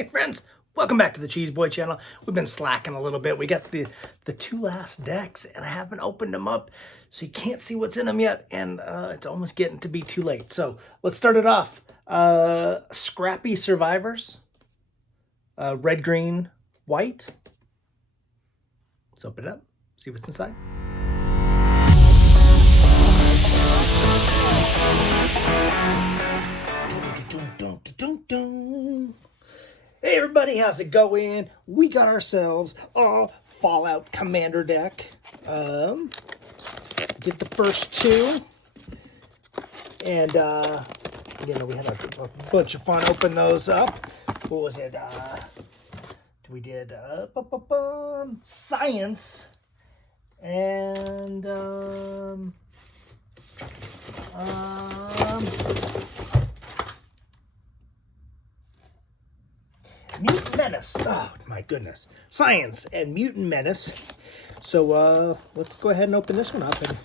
Hey friends, welcome back to the Cheese Boy channel. We've been slacking a little bit. We got the two last decks and I haven't opened them up, so you can't see what's in them yet, and it's almost getting to be too late. So let's start it off. Scrappy Survivors, red, green, white. Let's open it up, see what's inside. Hey everybody, how's it going? We got ourselves a Fallout Commander deck. Get the first two. And, we had a bunch of fun opening those up. What was it? We did Science and Mutant Menace. Oh my goodness. Science and Mutant Menace. So let's go ahead and open this one up and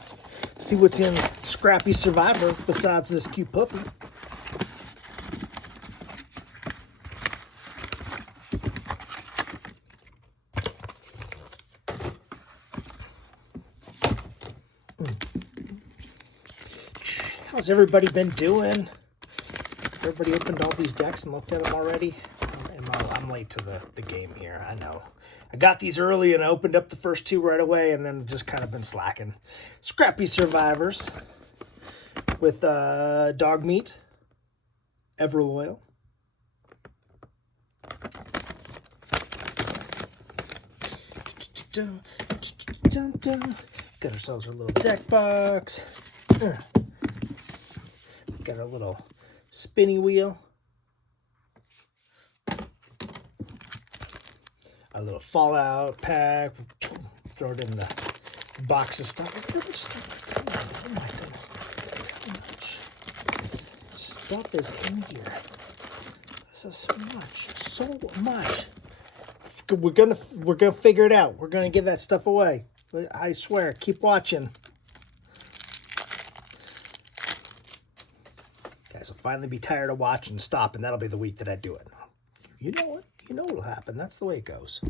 see what's in Scrappy Survivor besides this cute puppy. How's everybody been doing? Everybody opened all these decks and looked at them already? I'm late to the game here, I know. I got these early and I opened up the first two right away and then just kind of been slacking. Scrappy Survivors with Dog Meat, Everloyal. Got ourselves our little deck box. Got our little spinny wheel. A little Fallout pack. Throw it in the box of stuff. Look at this stuff. Oh my goodness. How much stuff is in here? This is so much. We're gonna figure it out. We're gonna give that stuff away. I swear. Keep watching. Guys will finally be tired of watching and stop, and that'll be the week that I do it. You know it. You know what'll happen. That's the way it goes.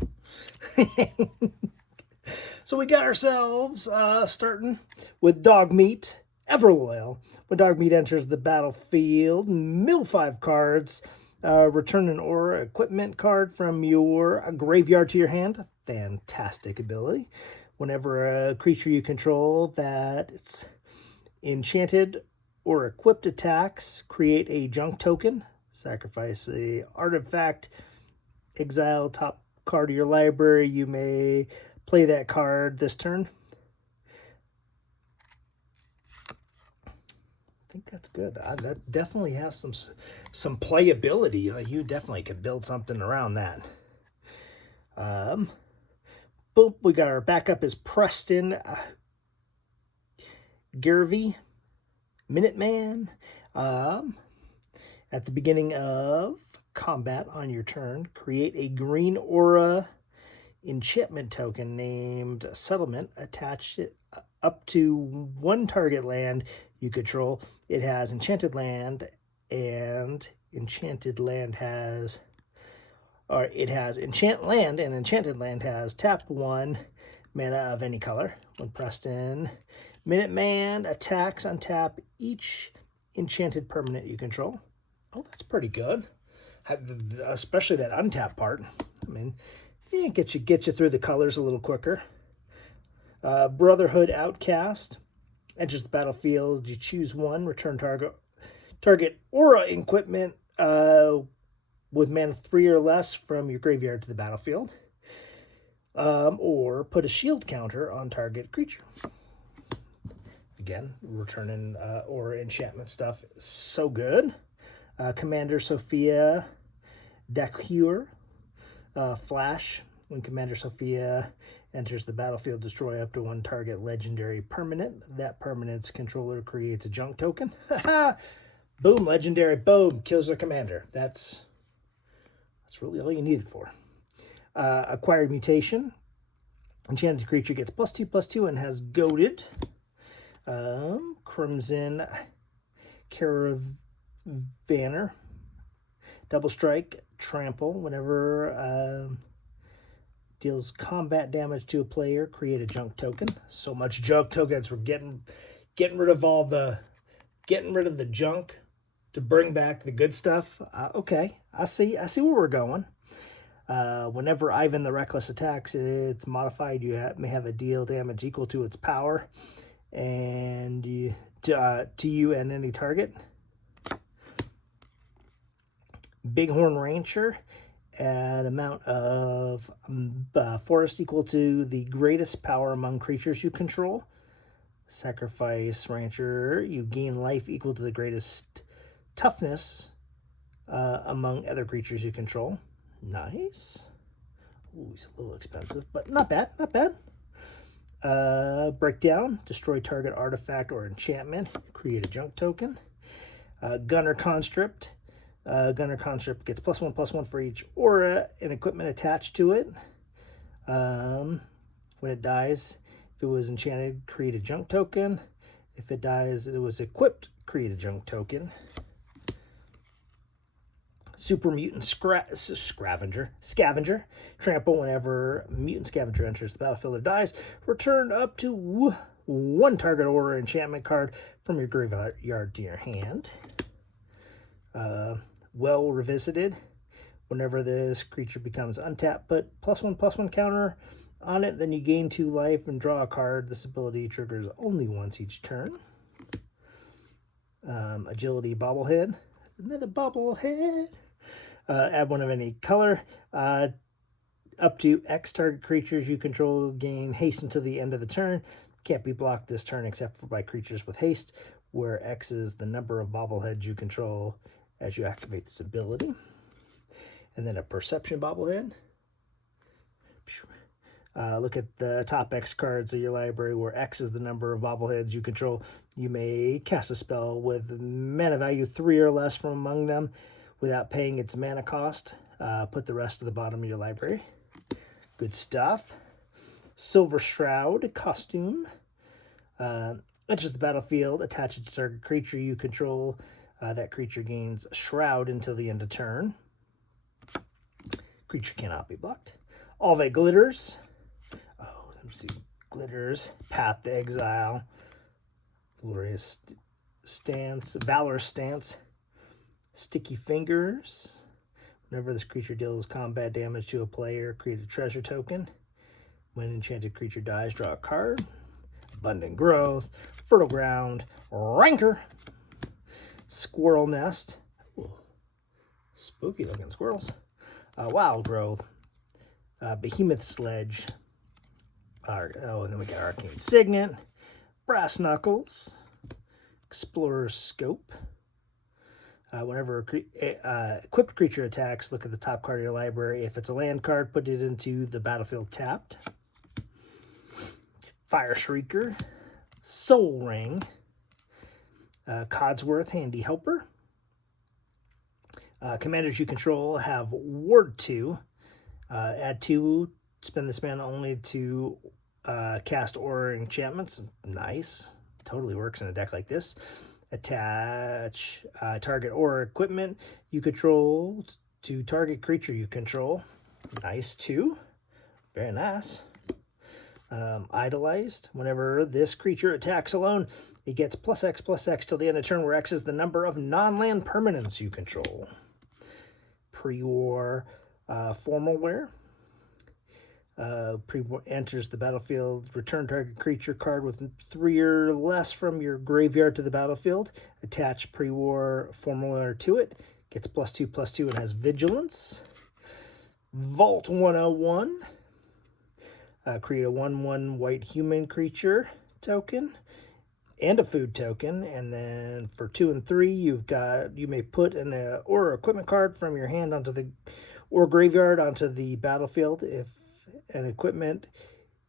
So we got ourselves starting with Dog Meat, Everloyal. When Dog Meat enters the battlefield, mill 5 cards. Return an aura equipment card from your graveyard to your hand. Fantastic ability. Whenever a creature you control that's enchanted or equipped attacks, create a junk token. Sacrifice the artifact. Exile top card of your library. You may play that card this turn. I think that's good. That definitely has some playability. Like, you definitely could build something around that. Boom. We got our backup is Preston Garvey, Minuteman. At the beginning of combat on your turn, create a green aura enchantment token named Settlement. Attach it up to one target land you control. It has enchanted land, and enchanted land has, or it has enchant land, and enchanted land has tap 1 mana of any color. When pressed in, Minuteman attacks, untap each enchanted permanent you control. Oh, that's pretty good. Especially that untap part. I mean, yeah, get you through the colors a little quicker. Brotherhood Outcast enters the battlefield. You choose one. Return target aura equipment with mana 3 or less from your graveyard to the battlefield. Or put a shield counter on target creature. Again, returning aura enchantment stuff. So good. Commander Sophia Dakur, Flash. When Commander Sophia enters the battlefield, destroy up to one target legendary permanent. That permanent's controller creates a junk token. Boom, legendary, boom, kills their commander. That's really all you need it for. Acquired mutation. Enchanted creature gets +2/+2 and has goaded. Crimson Caravanner. Double strike, trample. Whenever deals combat damage to a player, create a junk token. So much junk tokens. We're getting rid of the junk to bring back the good stuff. Okay, I see where we're going. Whenever Ivan the Reckless attacks, it's modified. You may have a deal damage equal to its power, and to you and any target. Bighorn Rancher, an amount of forest equal to the greatest power among creatures you control. Sacrifice Rancher, you gain life equal to the greatest toughness among other creatures you control. Nice. Ooh, he's a little expensive, but not bad, not bad. Breakdown, destroy target artifact or enchantment, create a junk token. Gunner Conscript. Gunner Conscript gets +1/+1 for each aura and equipment attached to it. When it dies, if it was enchanted, create a junk token. If it dies, it was equipped, create a junk token. Super Mutant Scavenger. Trample whenever Mutant Scavenger enters the battlefield or dies. Return up to one target aura enchantment card from your graveyard to your hand. Well Revisited. Whenever this creature becomes untapped, put +1/+1 counter on it, then you gain 2 life and draw a card. This ability triggers only once each turn. Agility Bobblehead. Another bobblehead. Add one of any color. Up to X target creatures you control gain haste until the end of the turn. Can't be blocked this turn except for by creatures with haste, where X is the number of bobbleheads you control as you activate this ability. And then a Perception Bobblehead. Look at the top X cards of your library, where X is the number of bobbleheads you control. You may cast a spell with mana value 3 or less from among them without paying its mana cost. Put the rest to the bottom of your library. Good stuff. Silver Shroud costume. Enters the battlefield, attach it to target creature you control. That creature gains Shroud until the end of turn. Creature cannot be blocked. All that glitters. Oh, let me see. Glitters. Path to Exile. Glorious Stance. Valor Stance. Sticky Fingers. Whenever this creature deals combat damage to a player, create a treasure token. When an enchanted creature dies, draw a card. Abundant Growth. Fertile Ground. Rancor. Squirrel Nest. Ooh, spooky looking squirrels. Wild Growth. Behemoth Sledge. And then we got Arcane Signet. Brass Knuckles. Explorer's Scope. Whenever equipped creature attacks, look at the top card of your library. If it's a land card, put it into the battlefield tapped. Fire Shrieker. Soul Ring. Codsworth, Handy Helper. Commanders you control have Ward 2. Add 2. Spend this mana only to cast aura enchantments. Nice. Totally works in a deck like this. Attach target aura equipment you control to target creature you control. Nice too. Very nice. Idolized. Whenever this creature attacks alone, it gets +X/+X till the end of turn, where X is the number of non-land permanents you control. Pre-war Formal Wear. Pre-war enters the battlefield. Return target creature card with 3 or less from your graveyard to the battlefield. Attach pre-war Formal Wear to it. Gets +2/+2 and has Vigilance. Vault 101. Create a 1/1 white human creature token and a food token. And then for 2 and 3, you may put an or equipment card from your hand onto the or graveyard onto the battlefield. If an equipment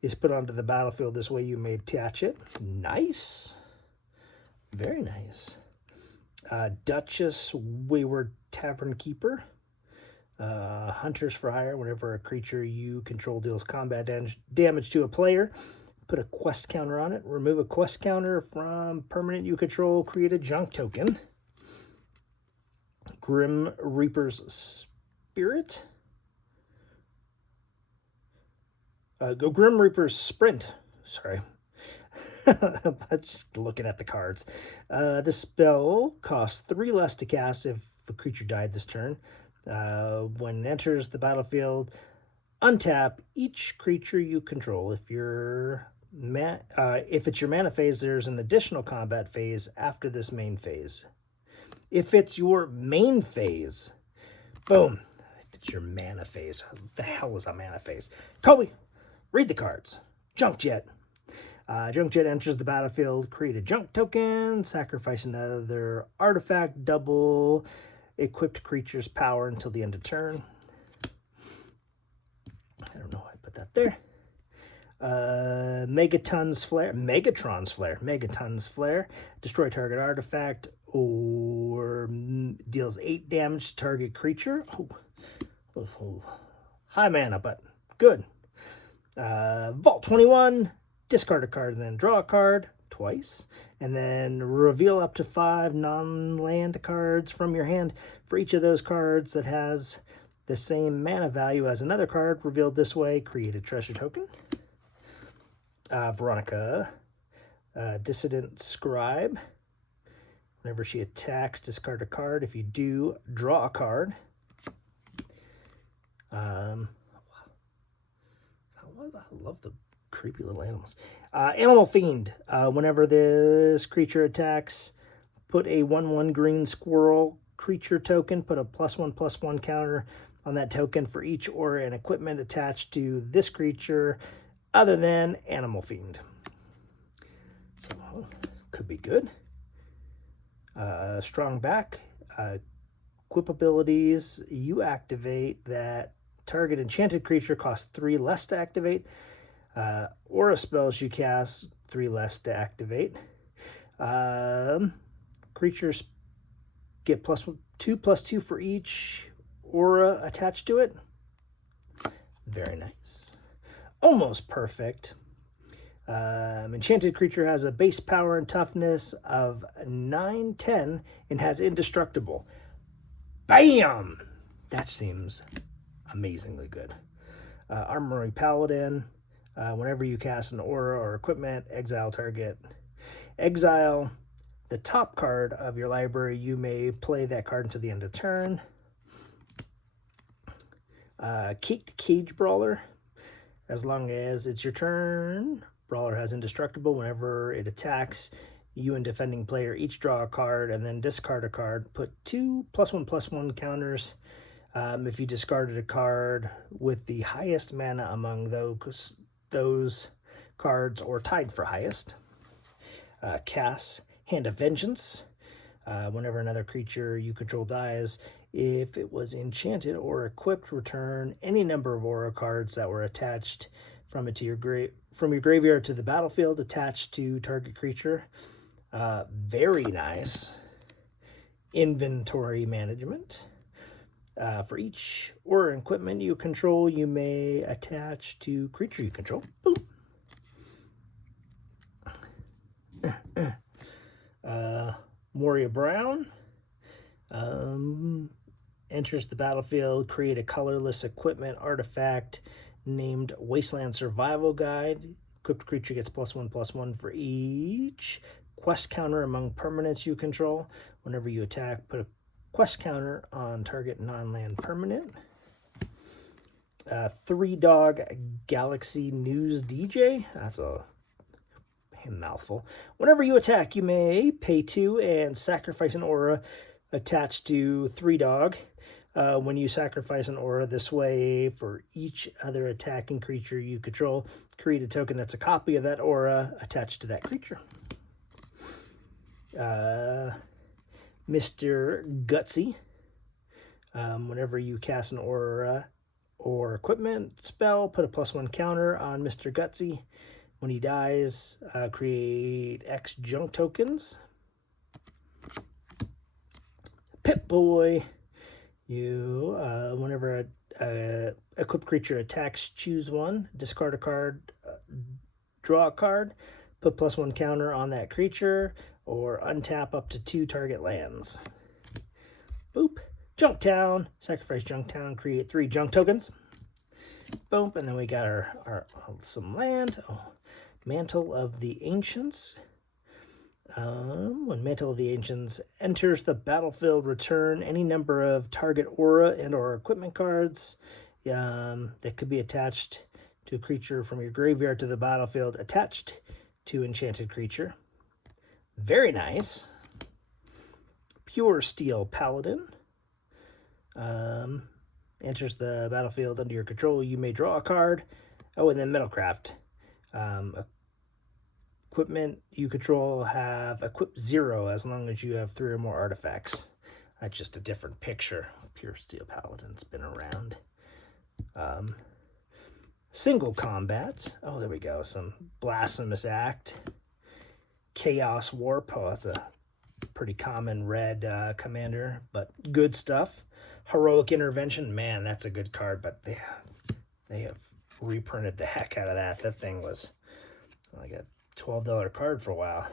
is put onto the battlefield this way, you may attach it. Nice. Very nice. Duchess Wayward Tavern Keeper. Hunters for Hire. Whenever a creature you control deals combat damage to a player, put a quest counter on it. Remove a quest counter from permanent you control. Create a junk token. Grim Reaper's Spirit. Grim Reaper's Sprint. Sorry. Just looking at the cards. This spell costs 3 less to cast if a creature died this turn. When it enters the battlefield, untap each creature you control. If it's your mana phase, there's an additional combat phase after this main phase. If it's your main phase, boom. If it's your mana phase, what the hell is a mana phase? Colby, read the cards. Junk Jet. Junk Jet enters the battlefield, create a junk token, sacrifice another artifact, double equipped creature's power until the end of turn. I don't know why I put that there. Megatron's Flare. Destroy target artifact or deals 8 damage to target creature. High mana, but good. Vault 21. Discard a card and then draw a card twice. And then reveal up to 5 non-land cards from your hand. For each of those cards that has the same mana value as another card revealed this way, create a treasure token. Veronica, Dissident Scribe. Whenever she attacks, discard a card. If you do, draw a card. I love the creepy little animals. Animal Fiend. Whenever this creature attacks, put a 1/1 green squirrel creature token. Put a +1/+1 counter on that token for each aura and equipment attached to this creature other than Animal Fiend. So, could be good. Strong Back. Equip abilities. You activate that target enchanted creature costs 3 less to activate. Aura spells you cast 3 less to activate. Creatures get +2/+2 for each aura attached to it. Very nice. Almost perfect. Enchanted creature has a base power and toughness of 9/10 and has indestructible. Bam! That seems amazingly good. Armory Paladin. Whenever you cast an aura or equipment, exile target. Exile the top card of your library. You may play that card until the end of turn. Cage Brawler. As long as it's your turn, Brawler has indestructible. Whenever it attacks, you and defending player each draw a card and then discard a card. Put 2 +1/+1 counters. If you discarded a card with the highest mana among those cards or tied for highest. Cast Hand of Vengeance. Whenever another creature you control dies, if it was enchanted or equipped, return any number of aura cards that were attached from your graveyard to the battlefield attached to target creature. Very nice. Inventory management. For each aura and equipment you control, you may attach to creature you control. Boom. Moria Brown. Enters the battlefield, create a colorless equipment artifact named Wasteland Survival Guide. Equipped creature gets +1/+1 for each quest counter among permanents you control. Whenever you attack, put a quest counter on target non-land permanent. 3-Dog Galaxy News DJ. That's a mouthful. Whenever you attack, you may pay 2 and sacrifice an aura attached to 3-Dog. When you sacrifice an aura this way, for each other attacking creature you control, create a token that's a copy of that aura attached to that creature. Mr. Gutsy. Whenever you cast an aura or equipment spell, put a +1 counter on Mr. Gutsy. When he dies, create X junk tokens. Pip-Boy. Whenever a equipped creature attacks, choose one, discard a card, draw a card, put +1 counter on that creature, or untap up to 2 target lands. Boop. Junktown, sacrifice Junktown, create 3 junk tokens. Boom, and then we got our some land. Oh, Mantle of the Ancients. When Mantle of the Ancients enters the battlefield, return any number of target aura and or equipment cards that could be attached to a creature from your graveyard to the battlefield attached to enchanted creature. Very nice. Pure Steel Paladin. Enters the battlefield under your control. You may draw a card. Oh, and then Metalcraft. Equipment you control have equip 0 as long as you have 3 or more artifacts. That's just a different picture. Pure Steel Paladin's been around. Single combat. Oh, there we go. Some Blasphemous Act. Chaos Warp. Oh, that's a pretty common red commander, but good stuff. Heroic Intervention. Man, that's a good card, but they have reprinted the heck out of that. That thing was like a $12 card for a while.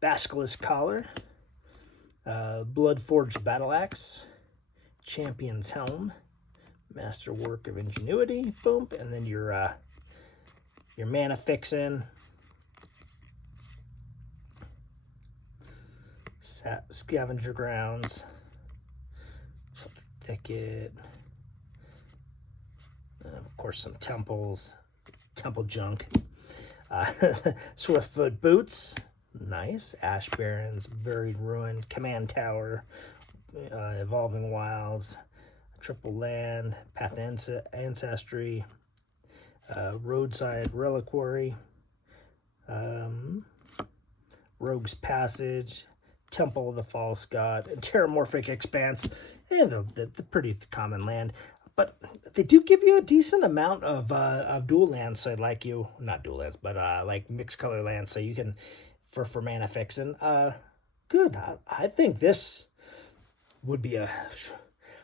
Basilisk Collar. Bloodforged Battle Axe. Champion's Helm. Masterwork of Ingenuity. Boom. And then your mana fixin'. Scavenger Grounds. Thicket. Of course, some temples. Temple junk. Swiftfoot Boots. Nice. Ash Barrens. Buried Ruin. Command Tower. Evolving Wilds. Triple Land. Path Ancestry. Roadside Reliquary. Rogue's Passage. Temple of the False God. And Terramorphic Expanse. And the pretty common land. But they do give you a decent amount of dual lands, so like you, not dual lands, but like mixed color lands, so you can, for mana fixing. Good. I think this would be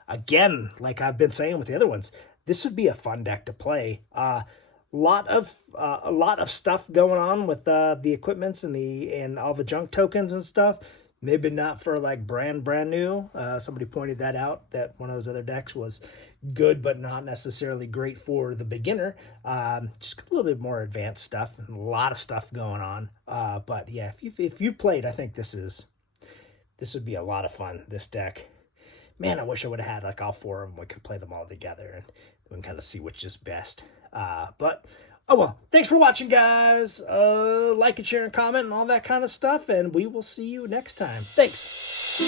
again, like I've been saying with the other ones, this would be a fun deck to play. A lot of stuff going on with the equipments and all the junk tokens and stuff. Maybe not for like brand new. Somebody pointed that out, that one of those other decks was good, but not necessarily great for the beginner. Just a little bit more advanced stuff and a lot of stuff going on. But yeah, if you've played, I think this would be a lot of fun, this deck. Man, I wish I would have had like all 4 of them. We could play them all together and we can kind of see which is best. But oh well, thanks for watching, guys. Like and share and comment and all that kind of stuff, and we will see you next time. Thanks.